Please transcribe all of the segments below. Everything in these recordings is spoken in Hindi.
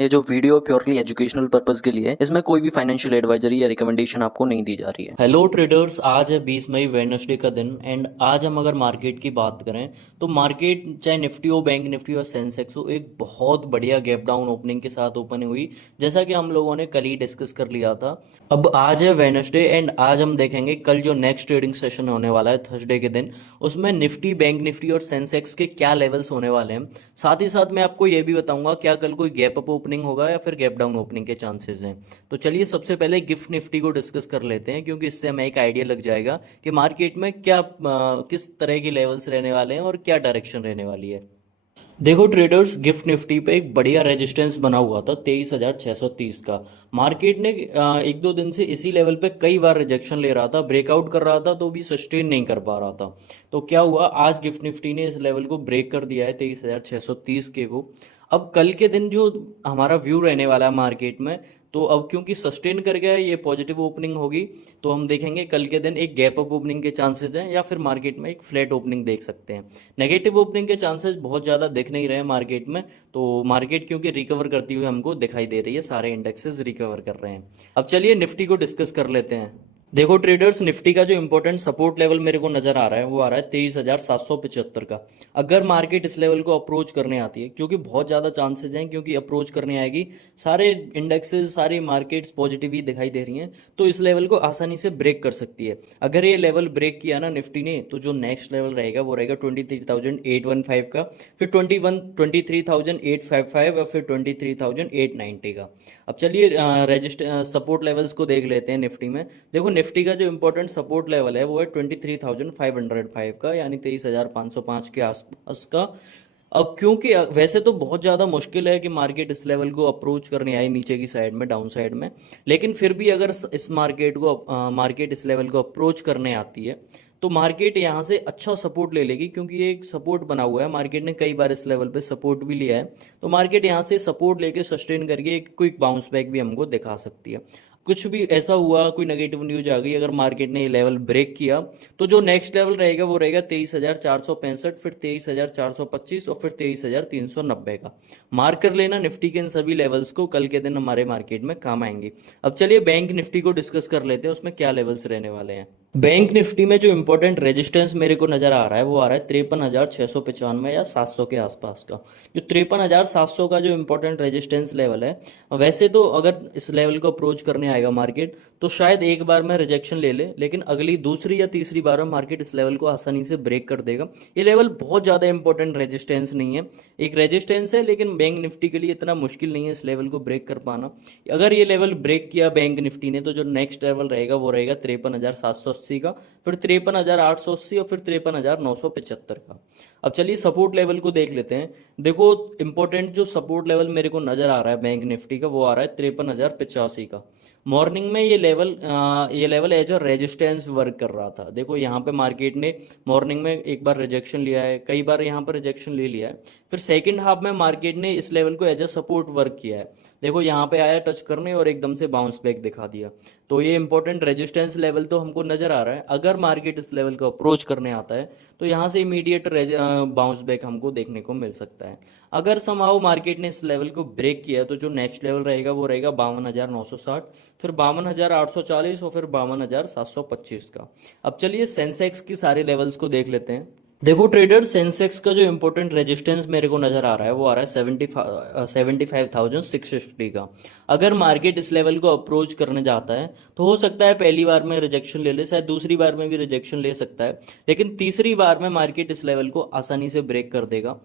ये जो वीडियो प्योरली एजुकेशनल पर्पस के लिए है, इसमें कोई भी फाइनेंशियल एडवाइजरी या रिकमेंडेशन आपको नहीं दी जा रही है। हेलो ट्रेडर्स, आज है 20 मई वेडनेसडे का दिन। एंड आज हम अगर मार्केट की बात करें तो मार्केट चाहे निफ्टी हो, बैंक निफ्टी हो, सेंसेक्स हो, एक बहुत बढ़िया गैप डाउन ओपनिंग के साथ ओपन हुई, जैसा कि हम लोगों ने कल ही डिस्कस कर लिया था। अब आज है वेडनेसडे एंड आज हम देखेंगे कल जो नेक्स्ट ट्रेडिंग सेशन होने वाला है थर्सडे के दिन, उसमें निफ्टी, बैंक निफ्टी और सेंसेक्स के क्या लेवल्स होने वाले हैं। साथ ही साथ मैं आपको ये भी बताऊंगा क्या कल कोई गैप अप ओपनिंग होगा या फिर गैप डाउन ओपनिंग के चांसेस हैं। तो चलिए सबसे पहले गिफ्ट निफ्टी को डिस्कस कर लेते हैं, क्योंकि इससे हमें एक आइडिया लग जाएगा कि मार्केट में क्या किस तरह के लेवल्स रहने वाले हैं और क्या डायरेक्शन रहने वाली है। देखो ट्रेडर्स, गिफ्ट निफ्टी पे एक बढ़िया रेजिस्टेंस बना हुआ था 23,630 का। मार्केट ने एक दो दिन से इसी लेवल पे कई बार रिजेक्शन ले रहा था, ब्रेकआउट कर रहा था तो भी सस्टेन नहीं कर पा रहा था। तो क्या हुआ, आज गिफ्ट निफ्टी ने इस लेवल को ब्रेक कर दिया है 23,630 के को। अब कल के दिन जो हमारा व्यू रहने वाला है मार्केट में, तो अब क्योंकि सस्टेन कर गया है, ये पॉजिटिव ओपनिंग होगी, तो हम देखेंगे कल के दिन एक गैप अप ओपनिंग के चांसेस हैं या फिर मार्केट में एक फ्लैट ओपनिंग देख सकते हैं। नेगेटिव ओपनिंग के चांसेस बहुत ज़्यादा दिख नहीं रहे हैं मार्केट में। तो मार्केट क्योंकि रिकवर करती हुई हमको दिखाई दे रही है, सारे इंडेक्सेस रिकवर कर रहे हैं। अब चलिए निफ्टी को डिस्कस कर लेते हैं। देखो ट्रेडर्स, निफ्टी का जो इंपॉर्टेंट सपोर्ट लेवल मेरे को नजर आ रहा है वो आ रहा है 23,775 का। अगर मार्केट इस लेवल को अप्रोच करने आती है, क्योंकि बहुत ज़्यादा चांसेस हैं, क्योंकि अप्रोच करने आएगी, सारे इंडेक्सेस, सारी मार्केट्स पॉजिटिव ही दिखाई दे रही हैं, तो इस लेवल को आसानी से ब्रेक कर सकती है। अगर ये लेवल ब्रेक किया ना निफ्टी ने, तो जो नेक्स्ट लेवल रहेगा वो रहेगा 23,815 का, फिर 23,855 और फिर 23,890 का। अब चलिए रजिस्टर सपोर्ट लेवल्स को देख लेते हैं निफ्टी में। देखो निफ्टी का जो इंपॉर्टेंट सपोर्ट लेवल है वो है 23,505 का, यानी 23,505 के आसपास का। अब क्योंकि वैसे तो बहुत ज़्यादा मुश्किल है कि मार्केट इस लेवल को अप्रोच करने आए नीचे की साइड में, डाउन साइड में, लेकिन फिर भी अगर इस मार्केट इस लेवल को अप्रोच करने आती है, तो मार्केट यहाँ से अच्छा सपोर्ट ले लेगी, क्योंकि ये एक सपोर्ट बना हुआ है। मार्केट ने कई बार इस लेवल पे सपोर्ट भी लिया है, तो मार्केट यहाँ से सपोर्ट लेके सस्टेन करके एक क्विक बाउंस बैक भी हमको दिखा सकती है। कुछ भी ऐसा हुआ, कोई नेगेटिव न्यूज आ गई, अगर मार्केट ने ये लेवल ब्रेक किया, तो जो नेक्स्ट लेवल रहेगा वो रहेगा 23,465, फिर 23,425 और फिर 23,390 का। मार्क कर लेना निफ्टी के इन सभी लेवल्स को, कल के दिन हमारे मार्केट में काम आएंगे। अब चलिए बैंक निफ्टी को डिस्कस कर लेते हैं, उसमें क्या लेवल्स रहने वाले हैं। बैंक निफ्टी में जो इंपॉर्टेंट रेजिस्टेंस मेरे को नजर आ रहा है वो आ रहा है 53,695 या 700 के आसपास का। जो 53,700 का जो इंपॉर्टेंट रेजिस्टेंस लेवल है, वैसे तो अगर इस लेवल को अप्रोच करने आएगा मार्केट, तो शायद एक बार में रिजेक्शन ले ले, लेकिन अगली दूसरी या तीसरी बार में मार्केट इस लेवल को आसानी से ब्रेक कर देगा। ये लेवल बहुत ज़्यादा इंपॉर्टेंट रेजिस्टेंस नहीं है, एक रेजिस्टेंस है, लेकिन बैंक निफ्टी के लिए इतना मुश्किल नहीं है इस लेवल को ब्रेक कर पाना। अगर ये लेवल ब्रेक किया बैंक निफ्टी ने, तो जो नेक्स्ट लेवल रहेगा वो रहेगा 53,780 का, फिर 53,880 और फिर 53,975 का। अब चलिए सपोर्ट लेवल को देख लेते हैं। देखो इंपॉर्टेंट जो सपोर्ट लेवल मेरे को नजर आ रहा है बैंक निफ्टी का, वो आ रहा है 53,085 का। मॉर्निंग में ये level as a resistance work कर रहा था। देखो यहाँ पे मार्केट ने मॉर्निंग में एक बार रिजेक्शन लिया है, कई बार यहाँ पर रिजेक्शन ले लिया है, फिर सेकंड हाफ में मार्केट ने इस लेवल को एज अ सपोर्ट वर्क किया है। देखो यहाँ पे आया टच करने और एकदम से बाउंस बैक दिखा दिया। तो ये इंपॉर्टेंट रेजिस्टेंस लेवल तो हमको नजर आ रहा है। अगर मार्केट इस लेवल को अप्रोच करने आता है, तो यहाँ से इमीडिएट बाउंस बैक हमको देखने को मिल सकता है। अगर समहाउ मार्केट ने इस लेवल को ब्रेक किया, तो जो नेक्स्ट लेवल रहेगा वो रहेगा 52,960, फिर 52,840 और फिर 52,725 का। अब चलिए सेंसेक्स की सारे लेवल्स को देख लेते हैं। देखो ट्रेडर, सेंसेक्स का जो इंपॉर्टेंट रेजिस्टेंस मेरे को नजर आ रहा है वो आ रहा है 75,660 का। अगर मार्केट इस लेवल को अप्रोच करने जाता है, तो हो सकता है पहली बार में रिजेक्शन ले ले, शायद दूसरी बार में भी रिजेक्शन ले सकता है, लेकिन तीसरी बार में मार्केट इस लेवल को आसानी से ब्रेक कर देगा।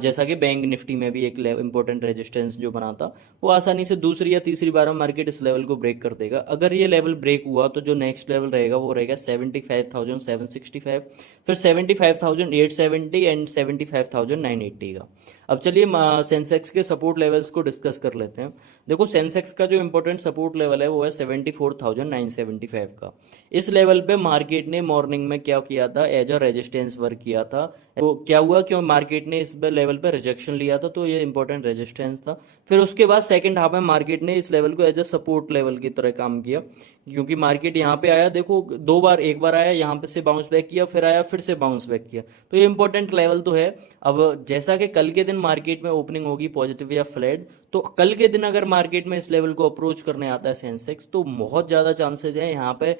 जैसा कि बैंक निफ्टी में भी एक इंपॉर्टेंट रेजिस्टेंस जो बना था, वो आसानी से दूसरी या तीसरी बार में मार्केट इस लेवल को ब्रेक कर देगा। अगर ये लेवल ब्रेक हुआ, तो जो नेक्स्ट लेवल रहेगा वो रहेगा 75,765, फिर 75,870 एंड 75,980 का। अब चलिए सेंसेक्स के सपोर्ट लेवल्स को डिस्कस कर लेते हैं। देखो सेंसेक्स का जो इंपॉर्टेंट सपोर्ट लेवल है वो है 74,975 का। इस लेवल पे मार्केट ने मॉर्निंग में क्या किया था, एज अ रेजिस्टेंस वर्क किया था। तो क्या हुआ, क्यों मार्केट ने इस लेवल पे रिजेक्शन लिया था, तो ये इंपॉर्टेंट रेजिस्टेंस था। फिर उसके बाद सेकंड हाफ में मार्केट ने इस लेवल को एज अ सपोर्ट लेवल की तरह काम किया, क्योंकि मार्केट यहाँ पे आया, देखो दो बार, एक बार आया यहाँ पे से बाउंस बैक किया, फिर आया फिर से बाउंस बैक किया, तो ये इंपॉर्टेंट लेवल तो है। अब जैसा कि कल के दिन मार्केट में ओपनिंग होगी पॉजिटिव या फ्लैट, तो कल के दिन अगर मार्केट में इस लेवल को अप्रोच करने आता है सेंसेक्स, तो बहुत ज़्यादा चांसेस है यहाँ पे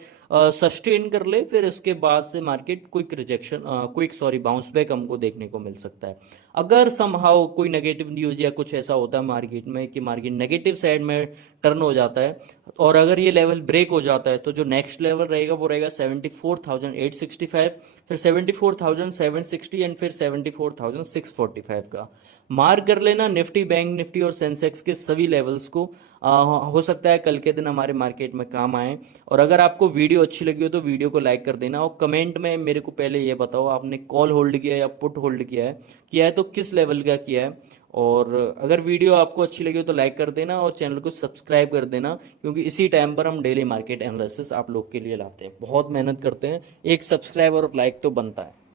सस्टेन कर ले, फिर उसके बाद से market quick rejection, quick sorry bounce back हमको देखने को मिल सकता है। अगर समहाउ कोई नेगेटिव न्यूज़ या कुछ ऐसा होता है मार्केट में कि मार्केट नेगेटिव साइड में टर्न हो जाता है, और अगर ये लेवल ब्रेक हो जाता है, तो जो नेक्स्ट लेवल रहेगा वो रहेगा 74,865, फिर 74,760 एंड फिर 74,645 का। मार्क कर लेना निफ्टी, बैंक निफ्टी और सेंसेक्स के सभी लेवल्स को। हो सकता है कल के दिन हमारे मार्केट में काम आए। और अगर आपको वीडियो अच्छी लगी हो तो वीडियो को लाइक कर देना, और कमेंट में मेरे को पहले ये बताओ आपने कॉल होल्ड किया है या पुट होल्ड किया है तो किस लेवल का किया है। और अगर वीडियो आपको अच्छी लगी हो तो लाइक कर देना और चैनल को सब्सक्राइब कर देना, क्योंकि इसी टाइम पर हम डेली मार्केट एनालिसिस आप लोग के लिए लाते हैं, बहुत मेहनत करते हैं, एक सब्सक्राइब और लाइक तो बनता है।